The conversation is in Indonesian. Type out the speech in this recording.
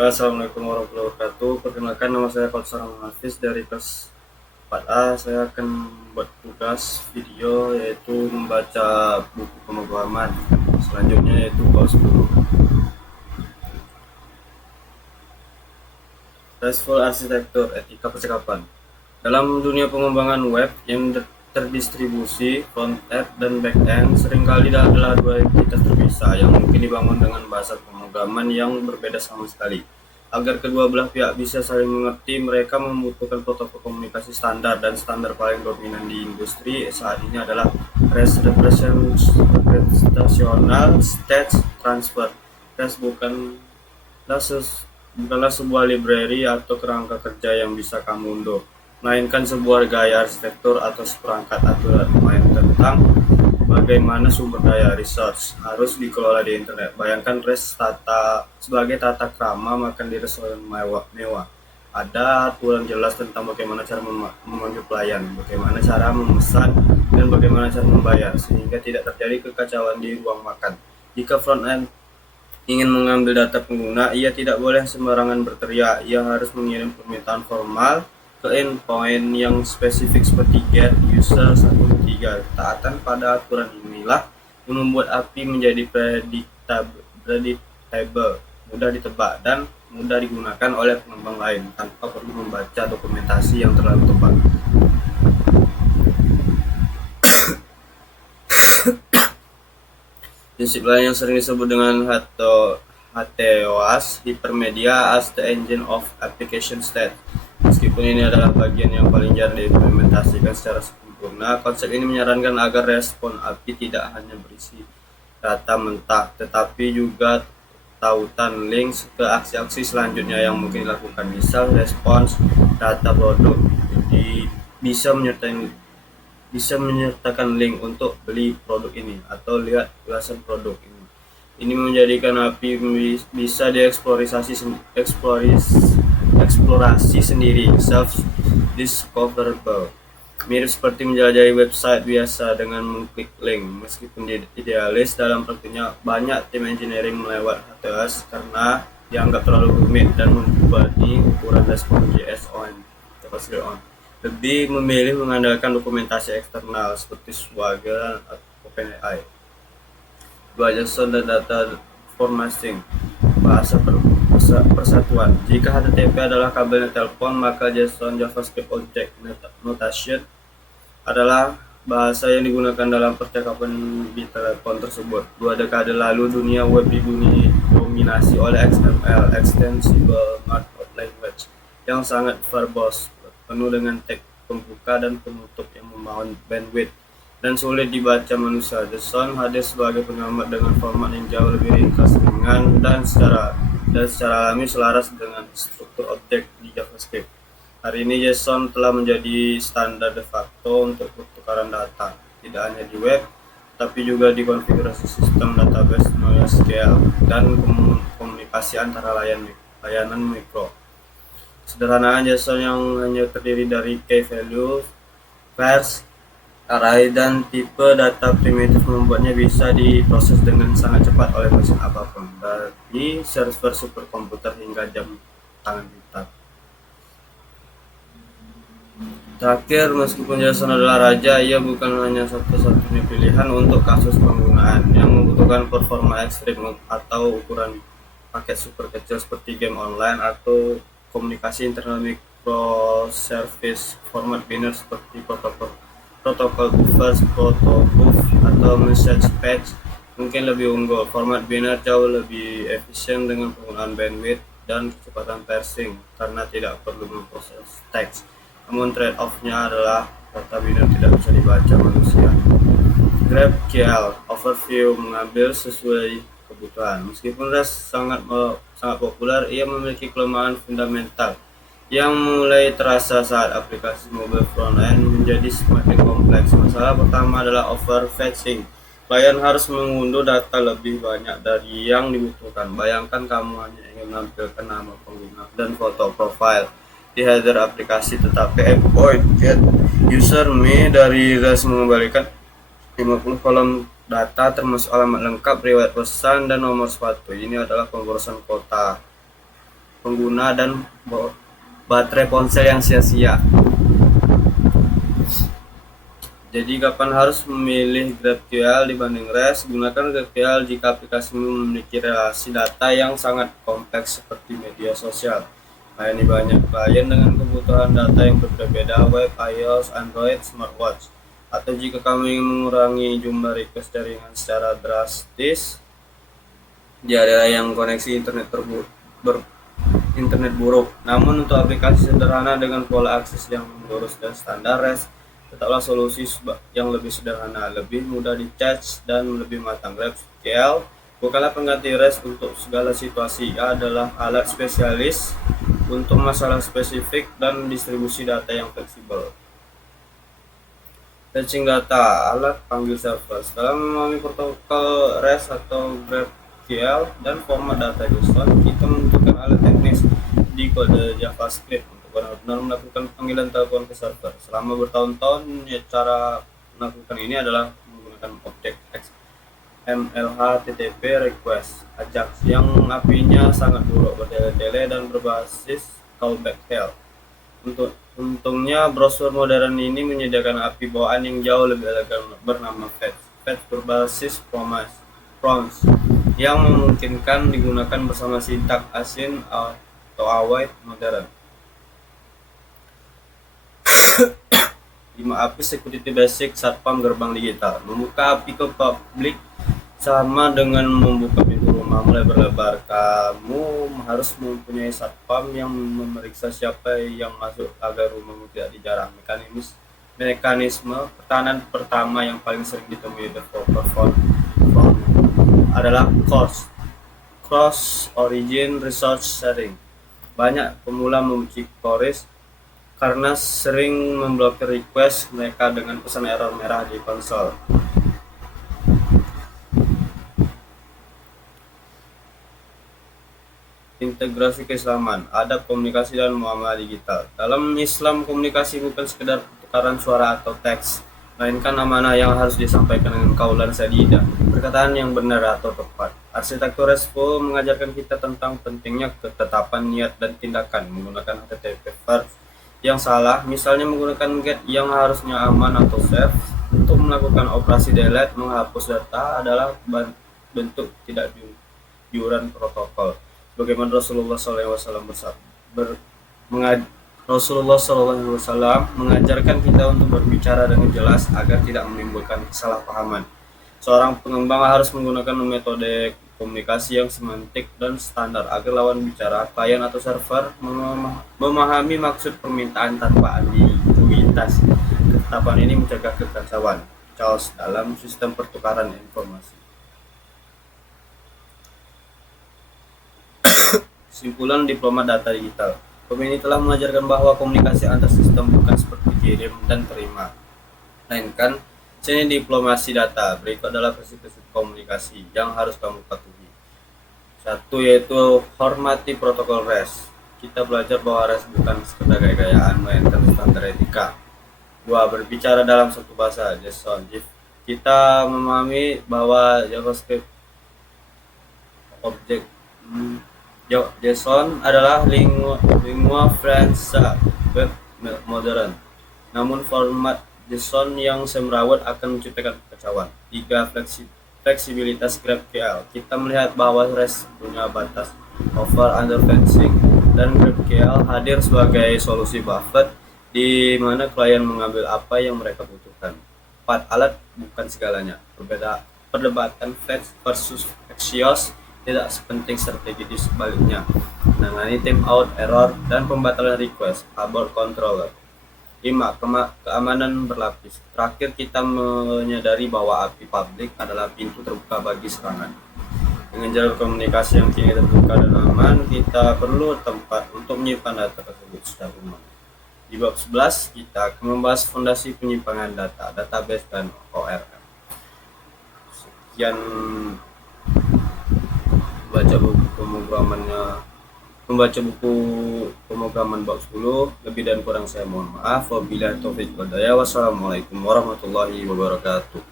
Assalamualaikum warahmatullahi wabarakatuh. Perkenalkan, nama saya Kautsar Hafiz dari kelas 4A. Saya akan buat tugas video yaitu membaca buku pemrograman. Selanjutnya yaitu paus 10. RESTful Architecture, etika percakapan. Dalam dunia pengembangan web yang terdistribusi, front-end dan back-end seringkali adalah dua entitas terpisah yang mungkin dibangun dengan bahasa pemrograman yang berbeda sama sekali. Agar kedua belah pihak bisa saling mengerti, mereka membutuhkan protokol komunikasi standar, dan standar paling dominan di industri saat ini adalah REST, Representational State Transfer. REST bukanlah sebuah library atau kerangka kerja yang bisa kamu unduh, melainkan sebuah gaya arsitektur atau seperangkat aturan main tentang bagaimana sumber daya resource harus dikelola di internet. Bayangkan REST sebagai tata krama makan di restoran mewah. Ada aturan jelas tentang bagaimana cara memanggil pelayan, bagaimana cara memesan, dan bagaimana cara membayar, sehingga tidak terjadi kekacauan di ruang makan. Jika front-end ingin mengambil data pengguna, ia tidak boleh sembarangan berteriak. Ia harus mengirim permintaan formal ke endpoint yang spesifik seperti get user 123. Taatan pada aturan inilah yang membuat API menjadi predictable, mudah ditebak, dan mudah digunakan oleh pengembang lain tanpa perlu membaca dokumentasi yang terlalu tebal. Prinsip lain yang sering disebut dengan HTOAS, Hypermedia as the Engine of Application State. Meskipun ini adalah bagian yang paling jarang diimplementasikan secara sempurna, konsep ini menyarankan agar respon API tidak hanya berisi data mentah, tetapi juga tautan links ke aksi-aksi selanjutnya yang mungkin dilakukan. Misal, respons data produk bisa menyertakan link untuk beli produk ini atau lihat ulasan produk ini. Ini menjadikan API bisa eksplorasi sendiri, self-discoverable. Mirip seperti menjelajahi website biasa dengan mengklik link. Meskipun idealis, dalam praktiknya banyak tim engineering melewat HTOAS karena dianggap terlalu rumit dan membebani ukuran respon JS JavaScript on. Lebih memilih mengandalkan dokumentasi eksternal seperti Swagger atau OpenAI. JSON dan data formatting, bahasa persatuan. Jika HTTP adalah kabelnya telepon, maka JSON JavaScript Object Notation adalah bahasa yang digunakan dalam percakapan di telepon tersebut. 2 dekade lalu, dunia web didominasi oleh XML, Extensible Markup Language, yang sangat verbose, penuh dengan tag pembuka dan penutup yang membawa bandwidth dan sulit dibaca manusia. JSON hadir sebagai pengamat dengan format yang jauh lebih ringkas, ringan, dan secara alami selaras dengan struktur objek di JavaScript. Hari ini JSON telah menjadi standar de facto untuk pertukaran data, tidak hanya di web, tapi juga di konfigurasi sistem database NoSQL dan komunikasi antara layanan mikro. Sederhanaan JSON yang hanya terdiri dari key value, pairs, array, dan tipe data primitif membuatnya bisa diproses dengan sangat cepat oleh mesin apapun, dari server superkomputer hingga jam tangan pintar. Terakhir, meskipun JSON adalah raja, ia bukan hanya satu-satunya pilihan untuk kasus penggunaan yang membutuhkan performa ekstrim atau ukuran paket super kecil seperti game online atau komunikasi internal microservice. Format binary seperti protokol buffers, protobuf, atau message patch mungkin lebih unggul. Format binary jauh lebih efisien dengan penggunaan bandwidth dan kecepatan parsing karena tidak perlu memproses teks. Namun trade-off-nya adalah data binary tidak bisa dibaca manusia. GraphQL overview mengambil sesuai kebutuhan. Meskipun REST sangat populer, ia memiliki kelemahan fundamental yang mulai terasa saat aplikasi mobile front-end menjadi semakin kompleks. Masalah pertama adalah overfetching. Klien harus mengunduh data lebih banyak dari yang dibutuhkan. Bayangkan kamu hanya ingin menampilkan nama pengguna dan foto profile di header aplikasi, tetapi endpoint get user me dari REST mengembalikan 50 kolom data termasuk alamat lengkap, riwayat pesan, dan nomor sepatu. Ini adalah pemborosan kota. pengguna dan baterai ponsel yang sia-sia. Jadi kapan harus memilih GraphQL dibanding REST? Gunakan GraphQL jika aplikasimu memiliki relasi data yang sangat kompleks seperti media sosial. Layani banyak klien dengan kebutuhan data yang berbeda-beda, web, iOS, Android, smartwatch. Atau jika kamu ingin mengurangi jumlah request jaringan secara drastis di area yang koneksi internet buruk. Namun untuk aplikasi sederhana dengan pola akses yang lurus dan standar REST, tetaplah solusi yang lebih sederhana, lebih mudah di-cache, dan lebih matang. GraphQL bukanlah pengganti REST untuk segala situasi. Ia adalah alat spesialis untuk masalah spesifik dan distribusi data yang fleksibel. Fetching data, alat panggil server. Setelah memahami protokol REST atau GraphQL dan format data JSON, kita membutuhkan alat teknis di kode JavaScript benar-benar melakukan panggilan telepon ke server. Selama bertahun-tahun, cara melakukan ini adalah menggunakan objek XML HTTP request AJAX yang API-nya sangat buruk, bertele-tele, dan berbasis callback help. Untungnya, browser modern ini menyediakan API bawaan yang jauh lebih elegan bernama Fetch. Fetch berbasis promise yang memungkinkan digunakan bersama sintaks async atau await modern. 5 API Security Basic Satpam Gerbang Digital. Membuka API ke publik sama dengan membuka pintu rumah melebar-lebar. Kamu harus mempunyai satpam yang memeriksa siapa yang masuk agar rumahmu tidak dijarah. Mekanisme pertahanan pertama yang paling sering ditemui developer front adalah cross origin resource sharing. Banyak pemula membenci CORIS karena sering memblokir request mereka dengan pesan error merah di konsol. Integrasi keislaman, adab komunikasi dan muamalah digital. Dalam Islam, komunikasi bukan sekedar pertukaran suara atau teks, melainkan amanah yang harus disampaikan dengan qaulan sadida, perkataan yang benar atau tepat. Arsitektur RESTful mengajarkan kita tentang pentingnya ketetapan niat dan tindakan menggunakan HTTP first yang salah, misalnya menggunakan get yang harusnya aman atau safe untuk melakukan operasi delete, menghapus data adalah bentuk tidak jujuran protokol. Bagaimana Rasulullah SAW mengajarkan kita untuk berbicara dengan jelas agar tidak menimbulkan kesalahpahaman. Seorang pengembang harus menggunakan metode komunikasi yang semantik dan standar agar lawan bicara, klien atau server memahami maksud permintaan tanpa ambiguitas. Ketetapan ini mencegah kekacauan chaos dalam sistem pertukaran informasi. Kesimpulan diplomat data digital. Ini telah mengajarkan bahwa komunikasi antar sistem bukan seperti kirim dan terima, melainkan seni diplomasi data. Berikut adalah prinsip-prinsip komunikasi yang harus kamu patuhi. 1. Yaitu hormati protokol REST. Kita belajar bahwa REST bukan sekedar gaya-gayaan, melainkan standar etika. 2. Berbicara dalam satu bahasa, JSON. Kita memahami bahwa JavaScript objek JSON adalah lingua franca web modern. Namun format JSON yang semrawut akan menciptakan kekacauan. 3. Fleksibilitas GraphQL. Kita melihat bahwa REST punya batas over under fencing dan GraphQL hadir sebagai solusi buffer di mana klien mengambil apa yang mereka butuhkan. 4. Alat bukan segalanya. Perdebatan fetch versus Axios tidak sepenting strategi di sebaliknya. Menangani timeout, error, dan pembatalan request. Abort controller. 5. Keamanan berlapis. Terakhir, kita menyadari bahwa API publik adalah pintu terbuka bagi serangan. Dengan jalur komunikasi yang kini terbuka dan aman, kita perlu tempat untuk menyimpan data tersebut secara aman. Di bab 11, kita akan membahas fondasi penyimpangan data, database, dan ORM. Sekian membaca buku pemrograman bab 10. Lebih dan kurang saya mohon maaf. Wabillahi taufiq wal hidayah. Wassalamualaikum warahmatullahi wabarakatuh.